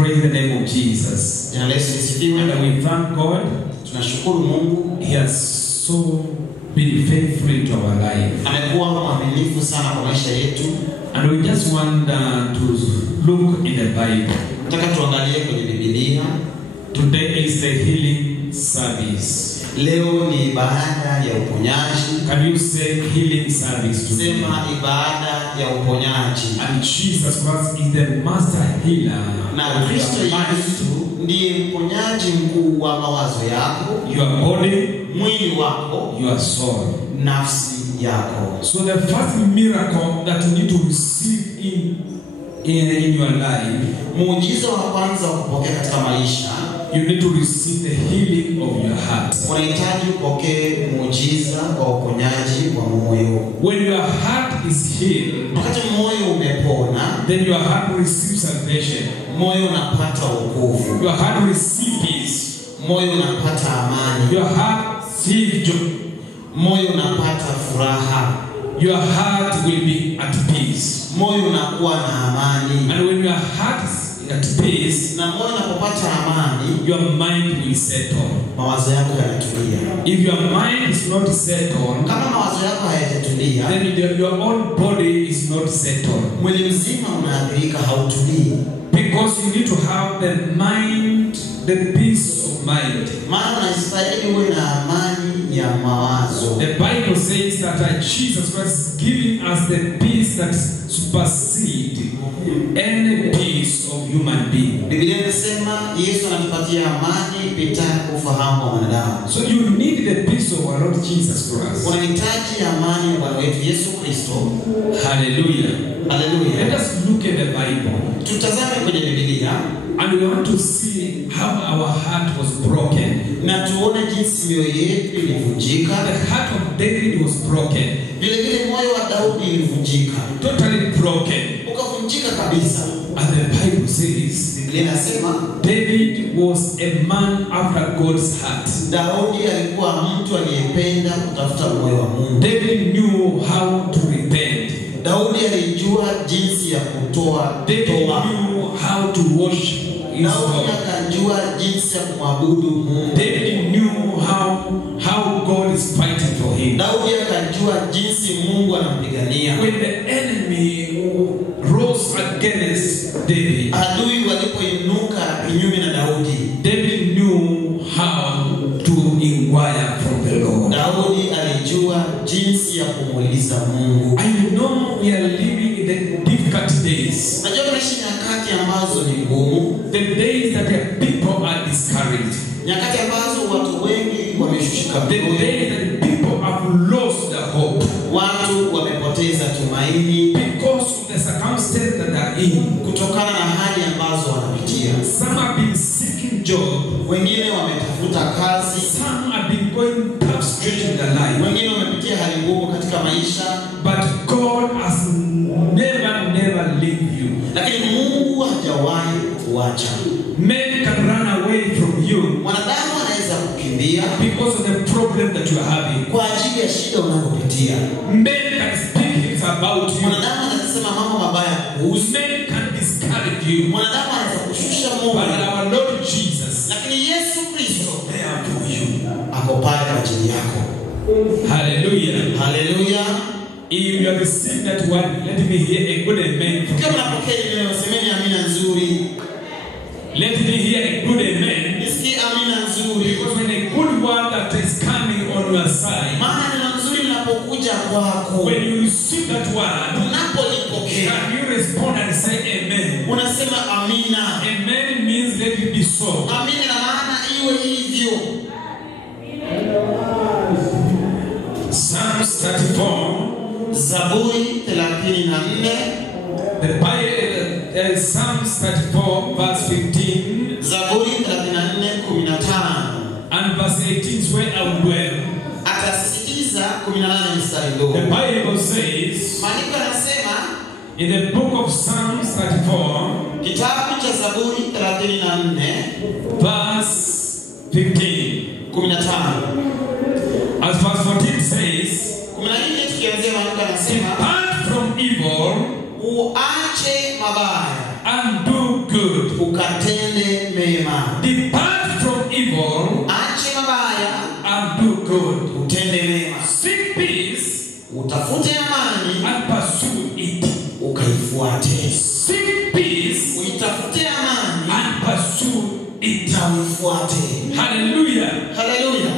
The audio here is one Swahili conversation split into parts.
praise the name of Jesus. Jina la Yesu lisifiwe. And we thank God. Tunashukuru Mungu. He has so been faithful to our life. Amekuwa mwaminifu sana kwa maisha yetu. And we just want to look in the Bible. Nataka tuangalie kwenye Biblia. Today is the healing service. Leo ni ibada ya uponyaji. Can you say healing service today? Sema ibada ya uponyaji. And Jesus Christ is the master healer. Na Kristo Yesu ndiye mponyaji mkuu wa mawazo yako, your body, mwili wako, your soul, nafsi yako. So the first miracle that you need to receive in your life, muujiza wa kwanza wa kupokea katika maisha, you need to receive the healing of your heart. Unahitaji kupokea muujiza wa uponyaji wa moyo. When your heart is healed, wakati moyo umepona, then your heart receives salvation. Moyo unapata wokovu. Your heart receives peace. Moyo unapata amani. Your heart receives joy. Moyo unapata furaha. Your heart will be at peace. Moyo unakuwa na amani. And when your heart is at peace, na moyo unapopata amani, your mind will settle. Mawazo yako yanatulia. If your mind is not settled, kama mawazo yako hayajatulia, then your own body is not settled. Mwili mzima unaathirika, hautulii. Because you need to have the mind, the peace of mind. Maana unastahili uwe na amani ya mawazo. The Bible says that Jesus Christ is giving us the peace that supersedes any peace of human being. Biblia inasema Yesu anatupatia amani ipitayo ufahamu wa wanadamu. So you need the peace of our Lord Jesus Christ. Unahitaji amani ya Bwana wetu Yesu Kristo. Hallelujah. Hallelujah. Let us look at the Bible. Tutazame kwenye Biblia. And we want to see how our heart was broken. Na tuone jinsi mioyo yetu ilivunjika. The heart of David was broken. Vile vile moyo wa Daudi ilivunjika. Totally broken. Ukavunjika kabisa. And the Bible says, Biblia inasema David was a man after God's heart. Daudi alikuwa mtu aliyependa kutafuta moyo wa Mungu. David knew how to repent. Daudi alijua jinsi ya kutoa. David knew how to worship. Daudi akajua jinsi ya kumwabudu Mungu. David knew how God is fighting for him. Daudi akajua jinsi Mungu anampigania. When the enemy rose against David, adui walipoinuka kinyume na Daudi, David knew how to inquire from the Lord. Daudi alijua jinsi ya kumuuliza Mungu. I know we are living in the difficult days. Najua tunaishi nyakati ambazo ni ngumu. The days that the people are discouraged. Nyakati ambazo watu wengi wameshushika. The days that people have lost the hope. Watu wamepoteza tumaini because of the circumstances that they are in. Kutokana na hali ambazo wanapitia. Some have been seeking job. Wengine wametafuta kazi. Some have been going tough stretch in their life. Wengine wamepitia hali ngumu katika maisha. But God has never leave you. Lakini Mungu hajawahi kuacha. Men can run away from you. Mwanadamu anaweza kukimbia because of the problem that you are having. Kwa ajili ya shida unayopitia. Men can speak things about you. Mwanadamu anasema mambo mabaya kuhusu. Men can discourage you. Mwanadamu anaweza kushusha moyo. But our Lord Jesus, lakini Yesu Kristo there for you. Ako pale kwa ajili yako. Hallelujah. Hallelujah. If you are receiving that word, let me hear a good amen. Kama unapokea neno, semeni amina nzuri. Let me hear a good amen. Nisikie amina nzuri. Because when a good word that is coming on your side, maana neno nzuri linapokuja kwako, when you receive that word, unapolipokea, can you respond and say amen? Unasema amina. Amen means let it be so. Amina na maana iwe hivyo. Psalms 34. Zaburi 34. The Bible, Psalms 34 verse 15. Zaburi 34:15. And verse 18 is where I will dwell. Atasisitiza 18 mstari ndogo. The Bible says, maandiko yanasema in the book of Psalms 34, kitabu cha Zaburi 34 verse 15. 15. As verse 14 says, 14 tukianzia maandiko yanasema, depart from evil, uache mabaya and do good, ukatende mema. Depart from evil Acha mabaya, and do good. utende mema. Seek peace Utafute amani, and pursue it. ukaifuate. Seek peace Uitafute amani and pursue it. na uifuate. Hallelujah. Haleluya.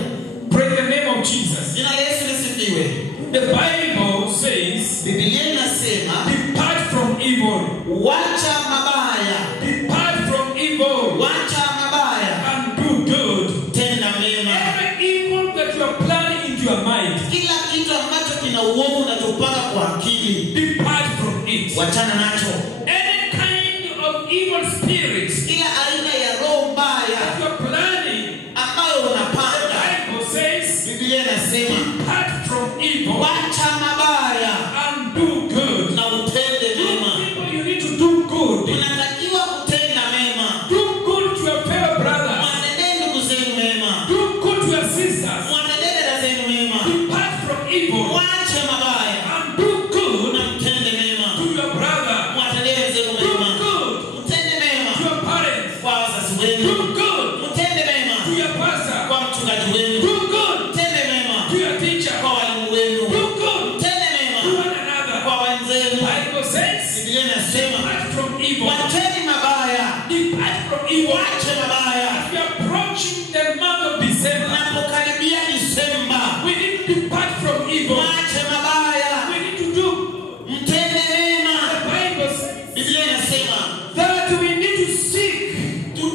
Praise the name of Jesus. Jina la Yesu lisifiwe. The Bible says, Biblia inasema, depart from evil. wacha mabaya, Depart from evil wacha mabaya, and do good. tenda mema. Every evil that you are planning into your mind, Kila kitu ambacho kina uovu unachopanga kwa akili, depart from it. wachana nacho. Any kind of evil spirits Kila aina ya roho mbaya that you are planning, ambayo the unapanga, Bible says, Biblia inasema, depart from evil wacha mabaya and do good. na utende mema. People, you need to do good. Unatakiwa kutenda mema. Do good to your fellow brothers. Mwatendeni ndugu zenu mema. Do good to your sisters. Mwatendeni dada zenu mema. Depart from evil Wache mabaya and do good na mtende mema. to your brother. Mwatendeni wenzenu Do mema. good Mtende mema to your parents. kwa wazazi Do wenu. good Mtende mema to your pastor. kwa mchungaji wenu. Do good Mtende mema to your teacher. kwa walimu wenu. Do good Mtende to mema one another. kwa wenzenu. Bible says, Biblia inasema, depart from evil. wacheni mabaya, Depart from evil. wache mabaya. As we are approaching the month of December, Unapokaribia Disemba, we need to depart from evil. wache mabaya, We need to do. mtende mema. The Bible says Biblia inasema, that we need to seek.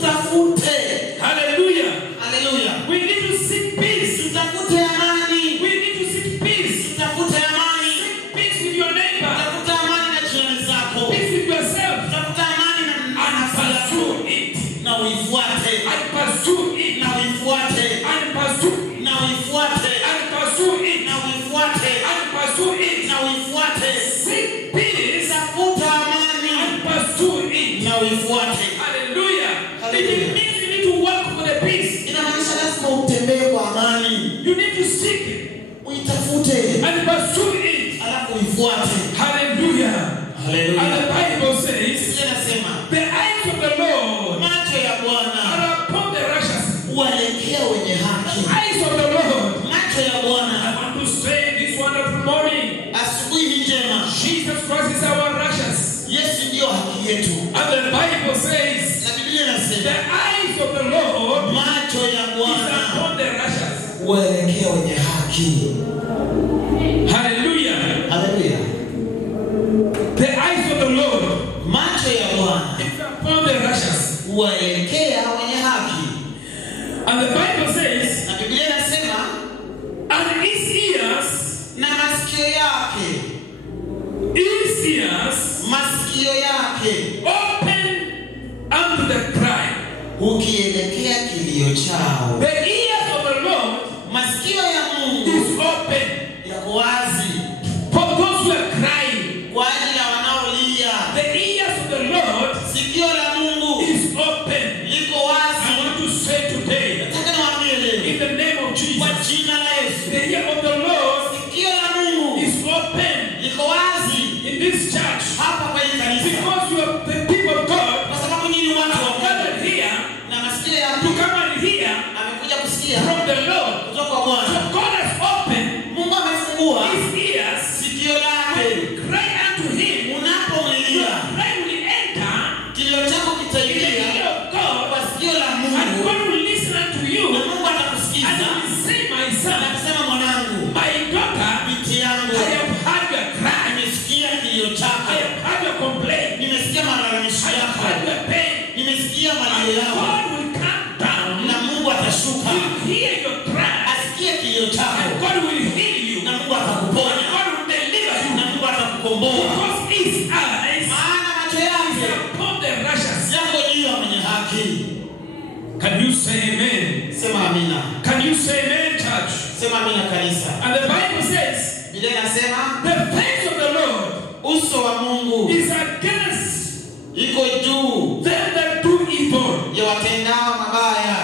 tutafute. Hallelujah. Haleluya. We need to seek peace. Tutafute amani. We need to seek peace. Tutafute amani. Seek peace with your neighbor. Tafuta amani na jirani zako. Peace with yourself. Tafuta amani na And nafsi yako. pursue it. Na uifuate. And pursue it. Na uifuate. And pursue it. Na uifuate. And pursue it. Na uifuate. And pursue it. Na uifuate. Seek peace. Tafuta amani. And pursue it. Na uifuate. Hallelujah. Hallelujah. It means you need to work for the peace. Inamaanisha lazima utembee kwa amani. You need to seek it Uitafute. and pursue it. Alafu uifuate. Hallelujah. Hallelujah. And the Bible says, Biblia inasema, the eyes of the Lord macho ya Bwana are upon the righteous. huwaelekea wenye haki. Eyes of the Lord. Macho ya I Bwana. want to say this wonderful morning, Asubuhi njema. Jesus Christ is our righteous. Yesu ndiyo haki yetu. And the Bible says, Na Biblia the inasema, eyes of the Lord macho ya is Bwana upon the righteous. huwaelekea wenye haki. Hallelujah. Haleluya. The eyes of the Lord Macho ya Bwana is upon the righteous. huwaelekea wenye haki. And the Bible says, Na Biblia inasema, and his ears, na masikio yake, masikio yake open unto the cry. hukielekea kilio chao. The ears of the Lord Masikio ya Mungu is open yako wazi for those who are crying. kwa ajili ya wanaolia. The ears of the Lord Sikio la Mungu is open. liko I wazi. want to say today, Nataka niwaambie leo in the name of kwa Jesus, jina la Yesu, the ear of the Lord sikio la Mungu is open liko wazi in this church hapa kwenye kanisa, because you are the people of God. kwa sababu nyinyi watu wa I've Mungu gathered here na masikio ya to come and hear amekuja kusikia from the Lord. kutoka kwa So Bwana. God has opened Mungu amefungua his ears. sikio lake. When you cry unto him, your Unapomlilia cry will enter kilio chako in the kitaingia ear of God, kwa sikio la and Mungu, God will listen unto you, na Mungu and atakusikiza he will say, my son, na kusema, mwanangu, my daughter, binti yangu, I have heard your cry, nimesikia kilio I chako, have heard your complaint, nimesikia malalamishi I have yako, heard your pain, nimesikia and malio yako, God will come down, na Mungu atashuka will hear your cry, asikie kilio and chako, God will heal you, na and Mungu atakuponya, God will deliver you, na Mungu atakukomboa, because his eyes maana macho is yake upon the righteous. yako juu ya mwenye haki. Can you say amen? Sema amina. Can you say amen, church? Sema amina kanisa. And the Bible says, Biblia inasema the face of the Lord uso wa Mungu is against iko juu them that do evil. ya watendao mabaya.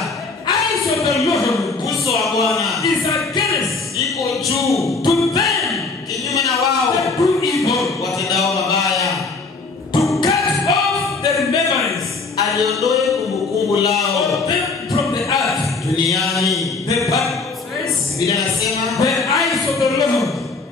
Eyes of the Lord Uso wa Bwana is against iko juu to them kinyume na wao that do evil, watendao mabaya, to cut off the remembrance aliondoe fungu lao of them from the earth. duniani. The Bible says, Biblia inasema the eyes of the Lord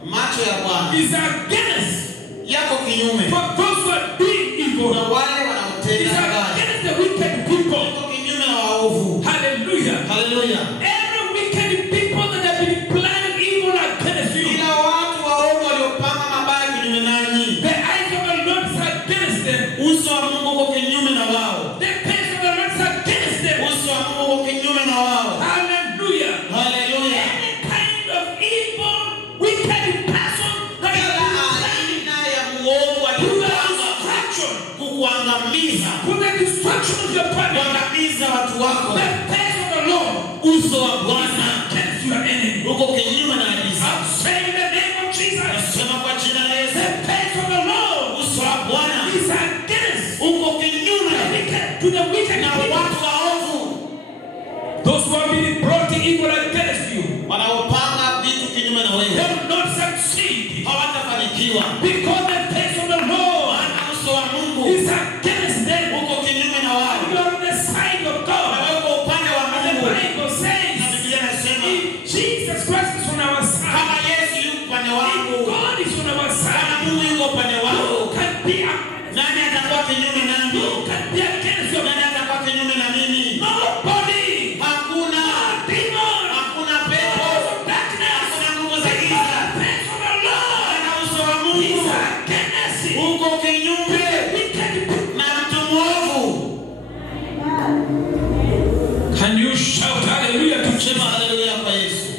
macho ya Bwana is against yako kinyume for those who are doing evil. na wale Is wanaotenda mabaya. against the wicked people. Yako kinyume na waovu. Hallelujah. Haleluya. Every wicked people that have been planning evil against you, Ila watu waovu waliopanga mabaya kinyume nanyi, the eyes of the Lord is against them. uso wa Mungu uko kinyume na wao. The face of the Lord is against them. Uso wa Mungu uko kinyume na wao. Hallelujah. Haleluya. Any kind of evil, wicked person that Kila has aina ya muovu put the aliyopanga destruction, kukuangamiza, put the destruction of your family, kuangamiza watu wako, the face of the Lord uso wa Bwana against your enemy. uko kinyume na adui I'm zako. saying in the name of Jesus, Nasema kwa jina la Yesu, the face of the Lord uso wa Bwana is against uko kinyume to the wicked na people. watu waovu Those who have been brought evil against you, wanaopanga vitu kinyume na they wewe, will not succeed hawatafanikiwa. because the face of the Lord Maana uso wa Mungu is against them. uko kinyume na wao. You are on the side of God. Wako upande wa And the Mungu. Bible Na says, Biblia inasema if Jesus Christ is on our side, kama Yesu yuko upande if wangu, God is on our kama side, Mungu yuko upande who wangu, can be nani atakuwa kinyume nami? who can be against you? Nani atakuwa kinyume na mimi? Nobody. Hakuna. Demon. Hakuna pepo. Powers of darkness. Hakuna nguvu za The giza. face of the Lord Maana uso wa is Mungu against it. uko kinyume Wicked people. na mtu mwovu. Can you shout hallelujah to Sema Jesus? haleluya kwa Yesu.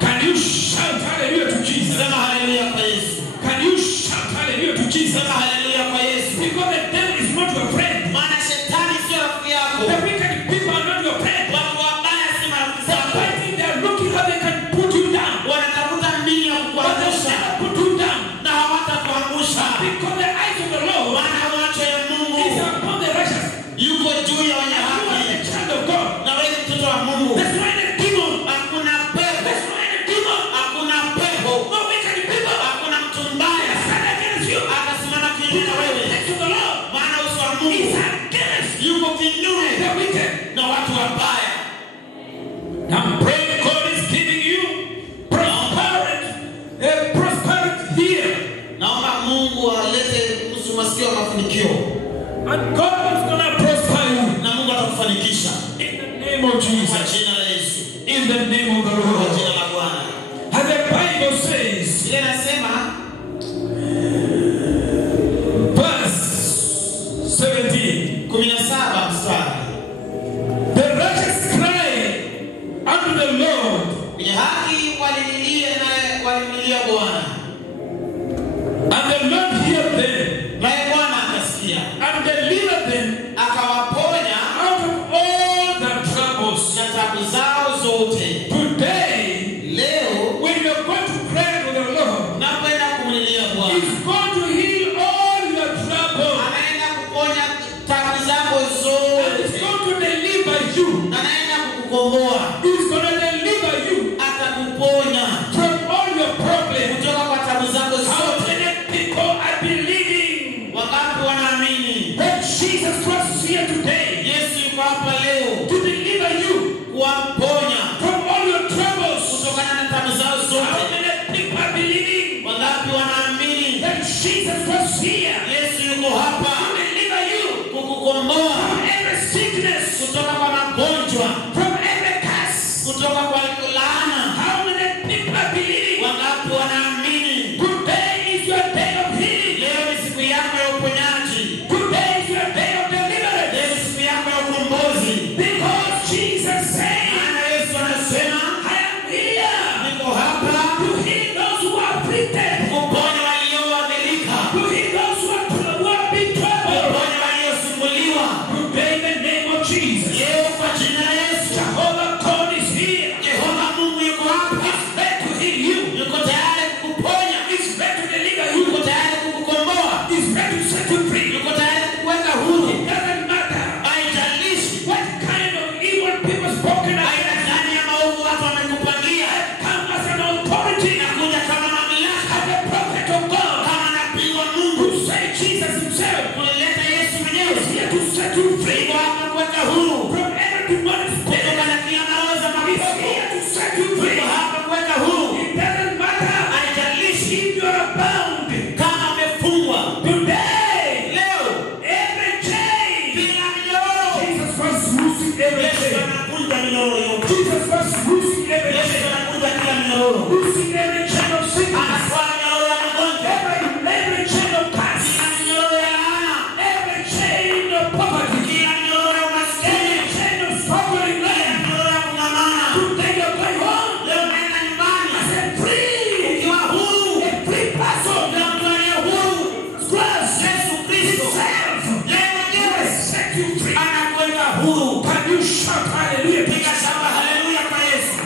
Can you shout hallelujah to Jesus? Sema haleluya kwa Yesu. Can you shout hallelujah to Jesus? Sema haleluya kwa Yesu. Because the devil is not your friend. Maana shetani sio rafiki yako. The wicked people are not your friend. Watu wabaya si marafiki The zako. fighting, they are looking how they can put you down. Wanatafuta mbinu ya But they will kukuangusha never put you down. na hawatakuangusha. Because the eyes of the Lord Maana macho ya is Mungu upon the righteous. yuko juu ya wenye You are haki. the child of God. Na wewe ni mtoto wa Mungu. There's no any demon. Hakuna pepo. There's no any demon. Hakuna pepo. No wicked people. Hakuna mtu mbaya Stand against you. atasimama kinyume na The wewe. face of the Lord Maana uso wa is Mungu against yuko kinyume the wicked. na watu wabaya. Now pray God is giving you prosperity here. Naomba Mungu alete kuhusu masikio ya mafanikio. And God is going to prosper you. Na Mungu atakufanikisha. In the name of Kwa Jesus. jina la Yesu. In the name of the Kwa Lord. jina la Bwana. And the Bible says, Ile nasema verse 17, 17 mstari. the righteous cry unto the Lord, Wenye haki walililia Bwana. and the Lord heard them, Naye Bwana akasikia. and delivered them Akawaponya out of all their troubles. na taabu zao zote. Today, Leo when you're going to pray to the Lord, nakwenda kumlilia Bwana. He's going to heal all your troubles. Anaenda kuponya taabu zako And He's zote. going to deliver you. Anaenda kukukomboa. He's going to deliver you Atakuponya from all your problems. kutoka kwa taabu zako How zote. many people are believing Wangapi wanaamini that Jesus Christ is here today Yesu yuko hapa leo to deliver you kuwaponya from all your troubles? kutokana na taabu zao How zote? many people are believing Wangapi wanaamini that Jesus Christ is here Yesu yuko hapa to deliver you kukukomboa from every sickness, kutoka kwa magonjwa, from every curse? kutoka kwa laana? How many people are believing Wangapi wanaamini today is your day of healing? leo ni siku yako ya uponyaji? Today is your day of Leo deliverance. ni siku yako ya ukombozi. Because Jesus said, Maana Yesu anasema I am here niko hapa to heal those who are afflicted, kuponya walioathirika, to heal those who are been troubled. kuponya waliosumbuliwa. Today in the name of Jesus, Leo kwa jina la Yesu, Jehovah God is here. Jehova Mungu yuko hapa, He's ready to heal you. yuko tayari kukuponya, He's ready to deliver you. yuko tayari kukukomboa, He's ready to set you free. yuko tayari kukuweka huru. It doesn't matter Haijalishi what kind of evil people spoken aina against. gani ya maovu watu wamekupangia, Come as an authority, nakuja kama mamlaka, as a prophet of God, kama nabii wa Mungu. who said Jesus himself Kuleta Yesu mwenyewe is here to set you free. yuko hapa kuweka kuweka huru from every demonic spirit. kutoka na kila maroho za He's mapepo. here to set you free. Yuko hapa kuweka huru. It doesn't matter Haijalishi if you are bound. kama umefungwa. Today, Leo every chain, kila minyororo, Jesus was loosing every Yesu chain. anakunja minyororo yote. Jesus was loosing every Yesu chain. anakunja kila minyororo. Loosing every chain of sickness. Anatwaa minyororo ya magonjwa. Every chain of curse. Kila minyororo ya laana. Every chain of poverty. Kila minyororo ya umaskini. Every chain of struggling Kila life. minyororo ya kung'ang'ana. Today you're going home. Leo unaenda nyumbani. Set free. Ukiwa huru. A free person. Kila mtu aliye huru. Christ. Yesu Kristo. Himself. Yeye mwenyewe Set you free. anakuweka huru. Can you shout hallelujah? Piga shamba haleluya kwa Yesu.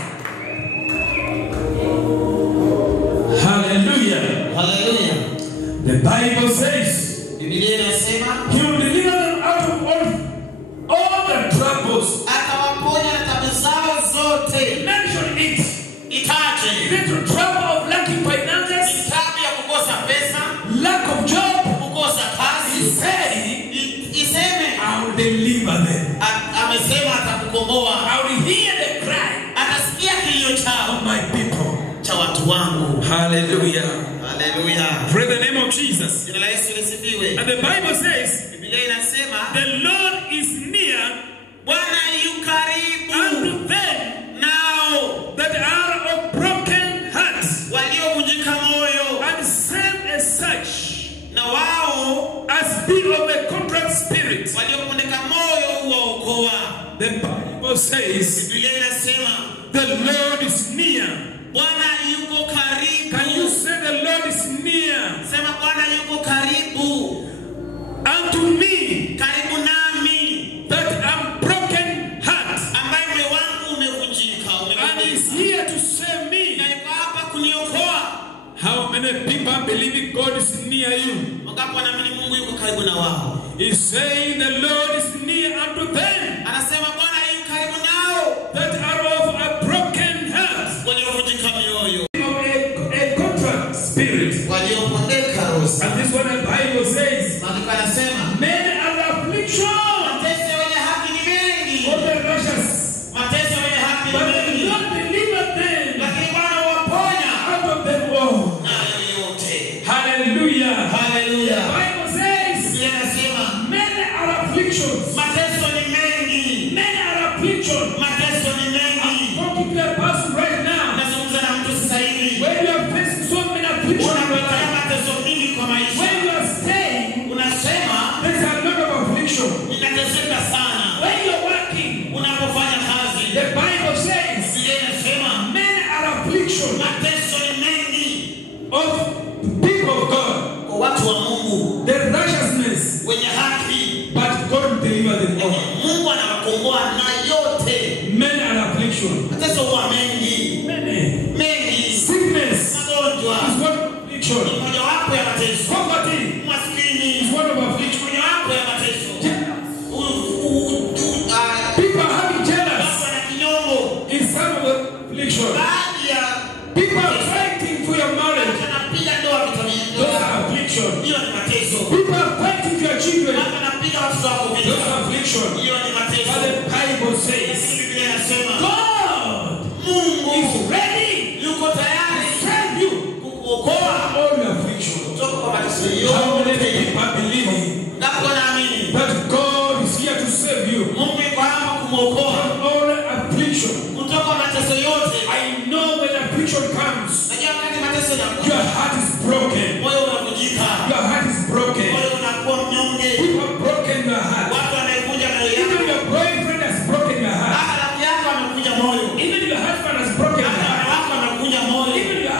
Hallelujah. Haleluya. The Bible says Biblia inasema He will deliver them out of all the troubles. atawaponya na tabu zao zote. Mention it. Itaje. Little trouble of lacking finances, Tabu ya kukosa pesa, lack of job. kukosa He kazi. said, Iseme I will deliver them. amesema atakukomboa. I will hear the cry Atasikia kilio chao of my people. cha watu wangu. Hallelujah. Haleluya. Pray the name of Jesus. Jina la Yesu lisifiwe. And the Bible says, Biblia inasema the Lord is near Bwana yu karibu unto them nao that are of broken hearts, waliovunjika moyo, and save as such na wao as be of a contrite spirit. waliopondeka moyo waokoa. The Bible says, Biblia inasema the Lord is near. Bwana yuko karibu. Can you say the Lord is near Sema Bwana yuko karibu unto me karibu nami, that am broken heart, ambaye moyo wangu umevunjika, and is umevunjika, here to save me? na yuko hapa kuniokoa. How many people are believing God is near you? Wangapi wanaamini Mungu yuko karibu na wao? He's saying the Lord is near unto them Anasema Bwana yuko karibu nao that are of a broken heart, waliovunjika mioyo, of a contrite spirit. waliopondeka roho. And this is what the Bible says. Maandiko yanasema Many are the affliction mateso wenye haki ni mengi, of the righteous, mateso wenye haki ni but the mengi, Lord deliver them lakini Bwana waponya out of them all. nayo yote. Hallelujah. Haleluya. The Bible says, Biblia inasema many are afflictions. mateso ni mengi, Many are afflictions. mateso ni mengi. Talking to a person right now. Nazungumza na mtu sasa hivi, When you are facing so many afflictions in your unapitia life, mateso mingi kwa maisha, when you are staying, unasema there's a lot of affliction. ninateseka sana. When you're working, Unapofanya kazi, the Bible says, Biblia inasema many are afflictions mateso ni mengi of the people of God, kwa watu wa Mungu the righteousness, wenye haki. but God will deliver them all. Mungu anawakomboa na yote. Many are afflictions. Mateso huwa mengi, Many. mengi. Sickness Magonjwa is one affliction. ni mojawapo ya mateso. Poverty Umaskini is one of affliction. mojawapo ya mateso. People having jealous Watu wana kinyongo. is some of the affliction. Baadhi ya People are fighting for your marriage. watu wanapiga ndoa Those vita. are affliction. Hiyo ni mateso. People are fighting for your children. Watu wanapiga watoto wako Those vita. are affliction. Hiyo ni mateso. But the Bible says, Biblia inasema God Mungu is ready yuko to tayari save you kukuokoa all your affliction. kutoka kwa mateso How many yote. people are believing Ngapi wanaamini that God is here to save you Mungu yuko hapa kumwokoa from all affliction? kutoka kwa mateso yote? I know when affliction comes, Najua wakati mateso yanakuja, your heart is broken. moyo unavunjika, Your heart is broken. moyo unakuwa mnyonge. People have broken your heart. Watu wanaivunja moyo Even yako. your boyfriend has broken your heart. Hata rafiki yako amevunja moyo. Even your husband has broken your Hata heart. mume wako amevunja moyo. Even your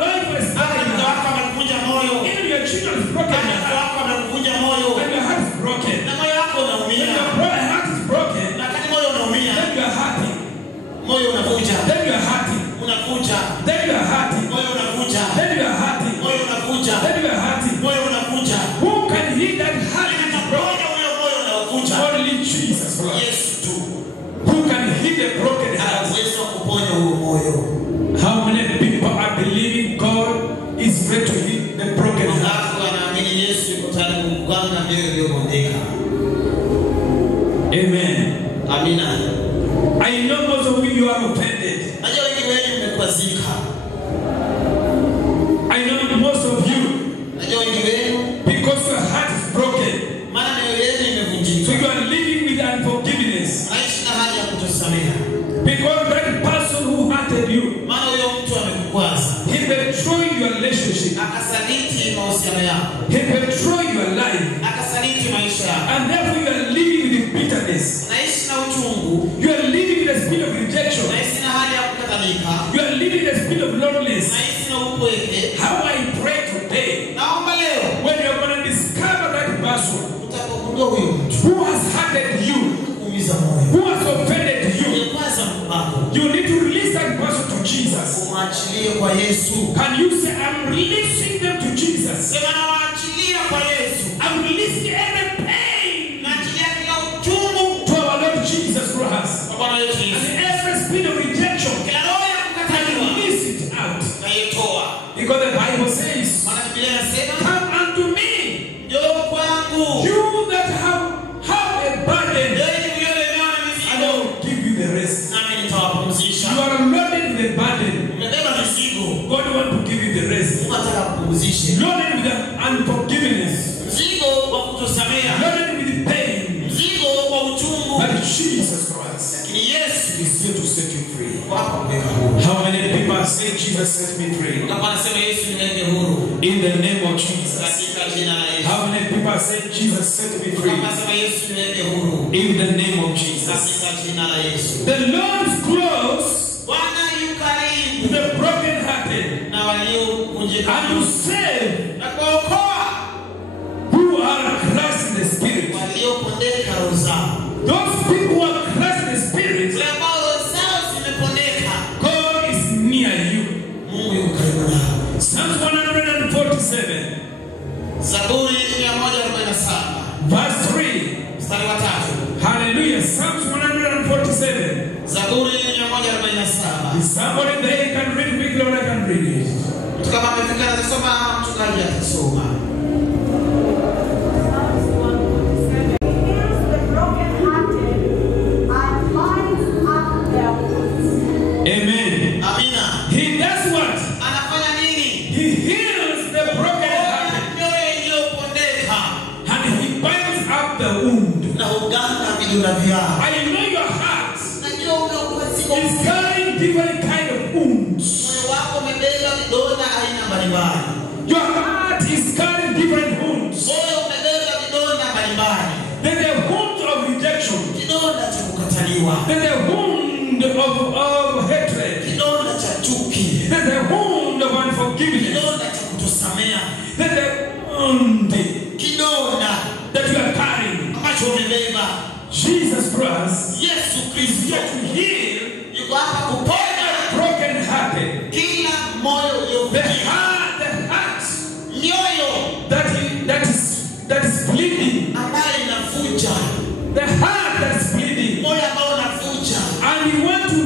wife has Hata broken mke your heart. wako amevunja moyo. Even your children has broken Hata your mke heart. wako amevunja moyo. When your heart is broken, Na moyo wako when unaumia. your heart is broken, Na wakati moyo unaumia, then you are happy. moyo unavuja. Then you are happy. Unavuja. Then you are happy. Moyo unavuja. Then you are happy. Moyo unavuja. Then you are happy. Moyo unavuja. Who can heal that heart that is broken? Ataponya huyo moyo unaovuja. Only Jesus Christ. Yesu tu. Who can heal the broken heart? Anaweza kuponya huo moyo. How many people are believing God is ready to heal the broken heart? Wangapi wanaamini Yesu yuko tayari kuganga mioyo iliyovunjika? Amen. Amina. I know most of you are offended. Najua wengi wenu mmekwazika. I know most of you. Najua wengi wenu Because your heart is broken. maana mioyo yenu imevunjika. So you are living with unforgiveness. Naishi na hali ya kutosamehe. Because that person who hurted you, Maana huyo mtu amekukwaza. he betrayed your relationship. Akasaliti mahusiano yako. He betrayed your life. Akasaliti maisha yako. And therefore you are living with bitterness. Naishi na uchungu. You are living with a spirit of rejection. Naishi na hali ya kukatalika. You are living with a spirit of loneliness. Naishi na upweke. How I pray today, Naomba leo when you are going to discover that person utapogundua huyo mtu who has hurted you, kuumiza moyo. who has offended you, Ulikwaza mpako. you need to release that person to Jesus. Umwachilie kwa Yesu. Can you say, I'm releasing them to Jesus? Sema na waachilia kwa Yesu. I'm releasing every pain Naachilia kila uchungu to our Lord Jesus Christ. kwa Bwana wetu And Yesu. every spirit of rejection, Kila roho ya I kukataliwa release it out. naitoa. Because the Bible says, Maana Biblia inasema, come unto me, njoo kwangu. you that have a burden, Yeye mliolemewa na and I mizigo, will give you the rest. nami nitawapumzisha. You are loaded with a burden. Umebeba mizigo, God wants to give you the rest. Mungu anataka kupumzishe. Loaded with unforgiveness. Mzigo wa kutosamea, Loaded with pain. mzigo wa uchungu. But Jesus Christ Lakini Yesu is here to set you free. wako kuweka huru. How many people are saying, Jesus set me free? Kama anasema Yesu niweke huru In the name of Jesus. katika jina la Yesu. How many people are saying, Jesus set me free? Kama anasema Yesu niweke huru In the name of Jesus. katika jina la Yesu. The Lord is close Bwana yu to karibu the brokenhearted na waliovunjika and to save na kuokoa who are crushed in the spirit. waliopondeka roho zao. Those people who are crushed in the spirit, Wale ambao roho zao zimepondeka, God is near you. Mungu yuko karibu nao. Psalms 147, Zaburi 147 verse 3. mstari wa 3. Hallelujah. Psalms 147. Zaburi 147. Is somebody there can read quickly or I can read it? Mtu kama amefika atasoma ama mchungaji atasoma. Amen. Amina. He does what? Anafanya nini? He heals the brokenhearted Mioyo iliyopondeka and he binds up the wound. na uganga vidonda vyao. I know your heart Najua unakuwa is carrying different kind of wounds. moyo wako umebeba vidonda aina mbalimbali. Your heart is carrying different wounds. Moyo umebeba vidonda mbalimbali. There's a wound of rejection. Kidonda cha kukataliwa. There's a wound of hatred. Kidonda cha chuki. There's a wound of unforgiveness. Kidonda cha kutosamea. There's a wound Kidonda that you are carrying. ambacho umebeba. Jesus Christ Yesu is Kristo here to heal yuko hapa kuponya brokenhearted. kila moyo The uliovunjika. heart Mioyo that is bleeding. ambayo inavuja. The heart that is bleeding. Moyo ambao unavuja. And you want to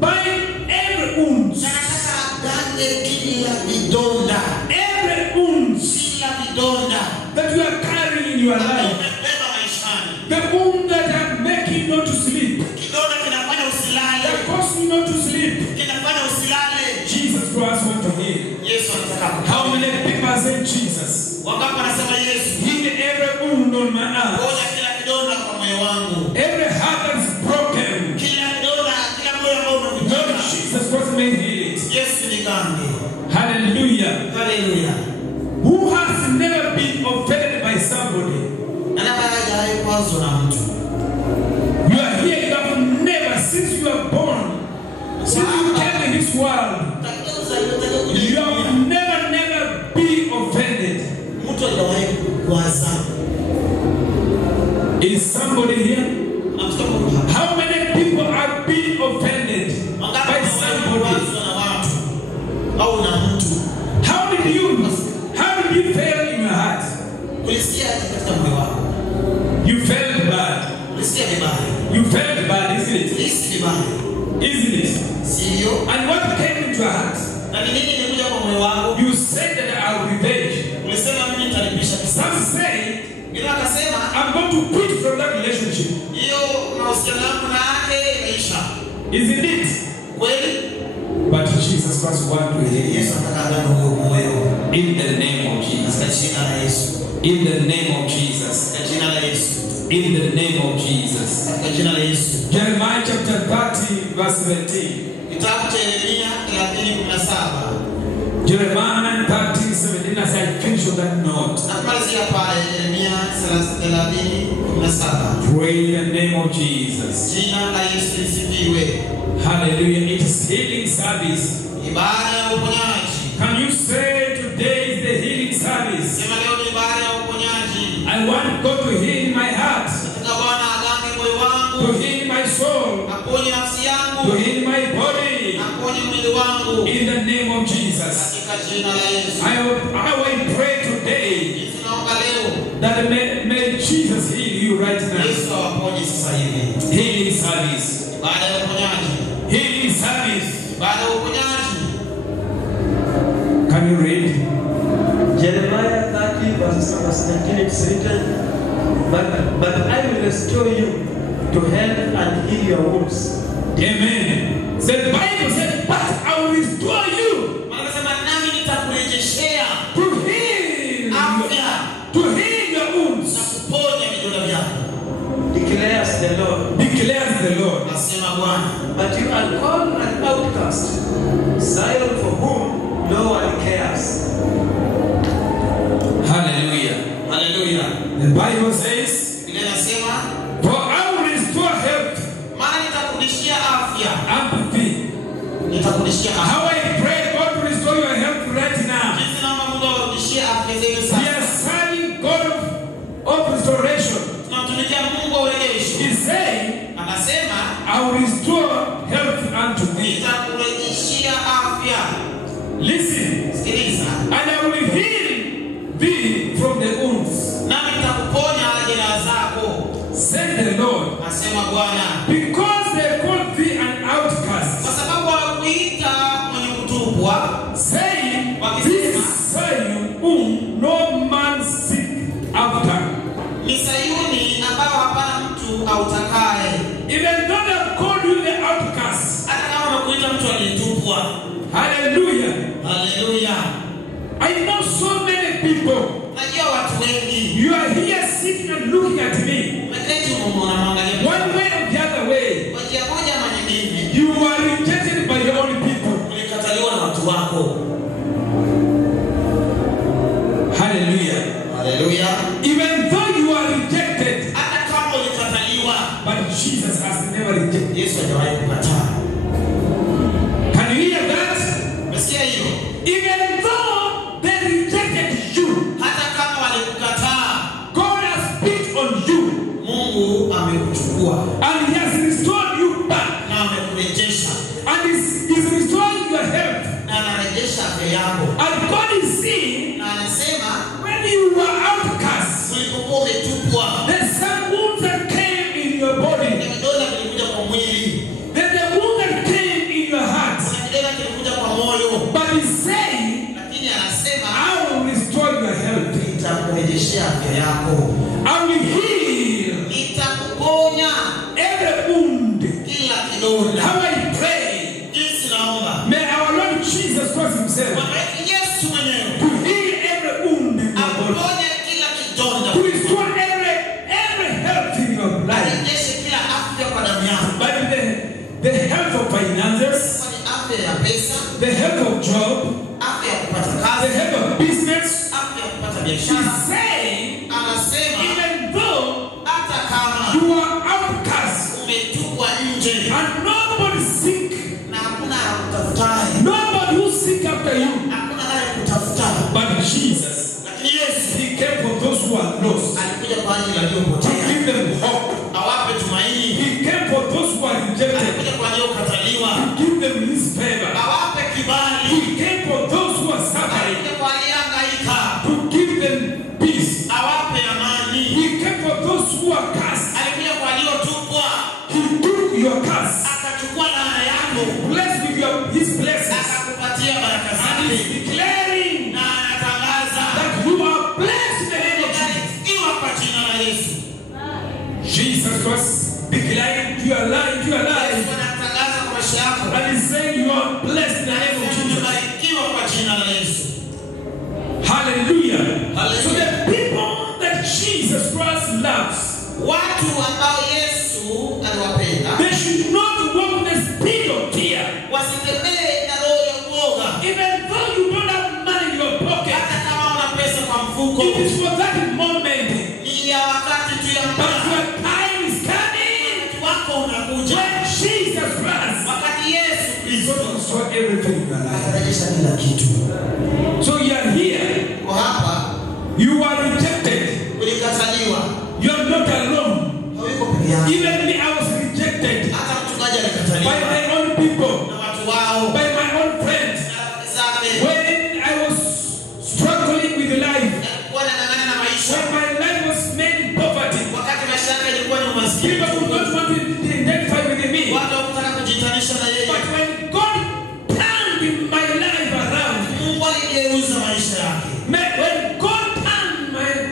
bind every wound. Na nataka agande kila vidonda. Every wound Kila vidonda. that you are carrying in your Ambayo life. umebeba maishani. The wound that are making you not to sleep. Kidonda kinafanya usilale. That cause you not to sleep. Kinafanya usilale. Jesus Christ wants to heal. Yesu anataka How kuponya. many people are saying Jesus? Wangapi wanasema Yesu? Heal every wound on my heart. Ponya kila kidonda kwa moyo wangu. Every heart that is broken. Kila kidonda, kila moyo ambao Lord umevunjika. Jesus Christ may heal it. Yesu ni gange. Hallelujah. Haleluya. Who has never been offended by somebody? Na labda hajawahi kuwazwa na mtu. You are here, you have never, since you are born, since you came in this world, Tangia uzaliwe, tangia kuja you dunia, have never been offended. mtu hajawahi kuwaza. Is somebody here? Na mtu kama huyu hapa. How many people are being offended Wangapi by hawajawahi somebody? kuwazwa na watu au na mtu? How did you fail in your heart? Ulisikia aje katika moyo wako? You felt bad. Ulisikia vibaya. You felt bad, isn't it? Ulihisi vibaya. Isn't it? Sivyo? And what came into your heart? Na ni nini ilikuja kwa moyo wako? You said that I will revenge. Ulisema mimi nitalipisha kisasi. Some say Yule akasema I'm going to quit from that relationship. hiyo mahusiano yangu na yake imeisha. Isn't it? Kweli? But Jesus Christ wants to heal. Yesu anataka agano huo moyo. In the name of Jesus. Katika jina la Yesu. In the name of Jesus. Katika jina la Yesu. In the name of Jesus. Katika jina la Yesu. Jeremiah chapter 30 verse 17. Kitabu cha Yeremia 30:17. Jeremiah 30:17, as I finish on that note. Nakumalizia pale Yeremia 30:17. Pray in the name of Jesus. Jina la Yesu lisifiwe. Hallelujah. It is healing service. Ibada ya uponyaji. Can you say today is the healing service? Sema leo ni ibada ya uponyaji. I want God to heal my heart. Nataka Bwana agame moyo wangu. To heal my soul. Aponye nafsi yangu. To heal my body. Aponye mwili wangu. In the name of Jesus. Katika jina la Yesu. I will pray today Tunaomba leo. that may Jesus heal you right now. Yesu awaponye sasa hivi. Healing service. Ibada ya uponyaji. Healing service. Ibada ya uponyaji. Can you read? Jeremiah 30 verses 17, it's written, but I will restore you to health and heal your wounds. Amen. The Bible said, but I will restore you Anasema nami nitakurejeshea to heal afya to heal your na wounds. kuponya vidonda vyako. Declares the Lord. Declares the Lord. Nasema Bwana. But you are called an outcast, Zion for whom no one cares. Hallelujah. Haleluya. The Bible says, Biblia inasema, for I will restore health maana nitakurudishia afya. and peace. Nitakurudishia afya. How I pray God to restore your health right now. Jinsi naomba Mungu awarudishie afya zenu We sasa. are serving God of restoration. Tunamtumikia Mungu wa urejesho. He's saying, Anasema, I will restore health unto thee. nitakurejeshia afya. Listen, Sikiliza. and I will heal thee from the wounds. Nami nitakuponya jeraha zako. Said the Lord, Asema Bwana. because they called thee an Kwa outcast, sababu wakuita mwenye kutupwa, saying, this Zion whom no man seek after. ni Sayuni ambao hapana mtu autakaye. Even though they called you the outcast. Hata kama wamekuita mtu aliyetupwa. Hallelujah. Haleluya. I know so many people. Najua watu wengi. You are here sitting and looking at me. Umeketi unamwangalia. One way or the other way. Kwa njia moja ama nyingine. You are rejected by your own people. Ulikataliwa na watu wako. Hallelujah. Haleluya. Even though you are rejected, Hata kama ulikataliwa, but Jesus has never rejected. Yesu hajawahi kukataa. Can you hear that? Umesikia hiyo? Even though they rejected you, Hata kama walikukataa, God has spit on you Mungu amekuchukua and He has restored you back. na amekurejesha And He's restoring your health. na anarejesha afya yako. And God is seeing Na anasema when you were outcast, ulipokuwa umetupwa, there's some wounds that came in your body. kuna vidonda vilikuja kwa mwili, There's a wound that came in your heart. kuna vidonda vilikuja kwa moyo, But He's saying, lakini anasema I will restore your health. nitakurejeshea afya yako, I will heal nitakuponya every wound. kila kidonda. How I pray, Jinsi naomba may our Lord Jesus Christ Himself Bwana wetu Yesu mwenyewe to heal every wound in your body, aponye kila kidonda, to restore every health in your life. arejeshe kila afya kwa damu yako, But the health of finances, kwa ni afya ya pesa, the health of job, afya ya kupata the kazi, health of business. afya ya kupata She's biashara. saying, Anasema even though hata kama you are outcast umetupwa nje and nobody seek, na hakuna anayekutafutaye, nobody who seek after you, hakuna anayekutafuta, but Jesus, lakini Yesu He came for those who are lost, alikuja kwa ajili ya to waliopotea, give them hope. awape tumaini. He came for those who are rejected, Alikuja kwa ajili ya kukataliwa, to give them His favor. awape kibali. He came for those who are suffering, Alikuja kwa aliyehangaika, to give them peace. awape amani. He came for those who are cast. Alikuja kwa waliotupwa, He took your cast, akachukua laana yako, blessed with His blessings, akakupatia baraka and He's zake, declaring na anatangaza that you are blessed in the name of Jesus. umebarikiwa kwa jina la Yesu. Christ declaring to your life, Yesu anatangaza kwa maisha yako. and He's saying you are blessed in the name of Jesus. Umebarikiwa kwa jina la Yesu. Hallelujah. Hallelujah. So the people that Jesus Christ loves, Watu ambao Yesu aliwapenda, they should not walk with the spirit of fear. wasitembee na roho ya uoga. Even though you don't have money in your pocket, Hata kama una pesa kwa mfuko, it is for that moment. ni ya wakati tu ya But mpaka. your time is coming Wako unakuja. when Jesus Christ Wakati Yesu is Kristo going to restore everything in your life. atarejesha kila kitu. So you are here, Kwa hapa you are rejected, ulikataliwa. you are not alone. Hauko peke yako. Even me, I was rejected Hata mchungaji by alikataliwa my own people, na watu wao, by my own friends. na rafiki zake. When I was struggling with life, Alikuwa anang'ang'ana na maisha. when my life was made in poverty, Wakati maisha yake yalikuwa ni umaskini. people would not want to identify with me. Watu hawakutaka kujitanisha na yeye. But when God turned my life around, Mungu aligeuza maisha yake. when God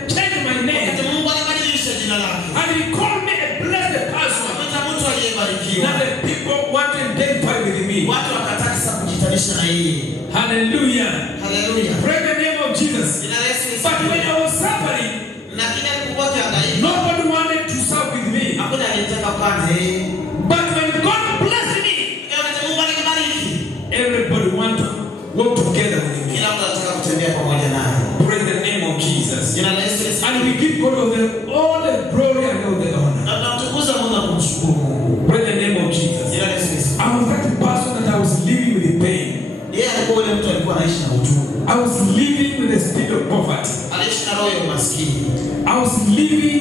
changed my name, Wakati Mungu alibadilisha jina lake. and He called me a blessed person, Akamwita mtu aliyebarikiwa. now the people want to identify with me. Watu wakataka sasa kujitanisha na yeye. Hallelujah. Haleluya. Praise the name of Jesus. Jina la Yesu But when lisifiwe. I was suffering, Lakini alipokuwa akihangaika, nobody wanted to serve with me. hakuna aliyetaka kukaa na yeye. But when God blessed me, Lakini wakati Mungu alikibariki, everybody want to work together with me. kila mtu anataka kutembea pamoja naye. Praise the name of Jesus. Jina la Yesu lisifiwe. And we give God all the glory and all the honor. Na tunamtukuza Mungu na kumshukuru Mungu. Praise the name of Jesus. Jina la Yesu lisifiwe. I was that person that I was living with the pain. Yeye alikuwa yule mtu alikuwa anaishi na uchungu. I was living with the spirit of poverty. Aliishi na roho ya umaskini. I was living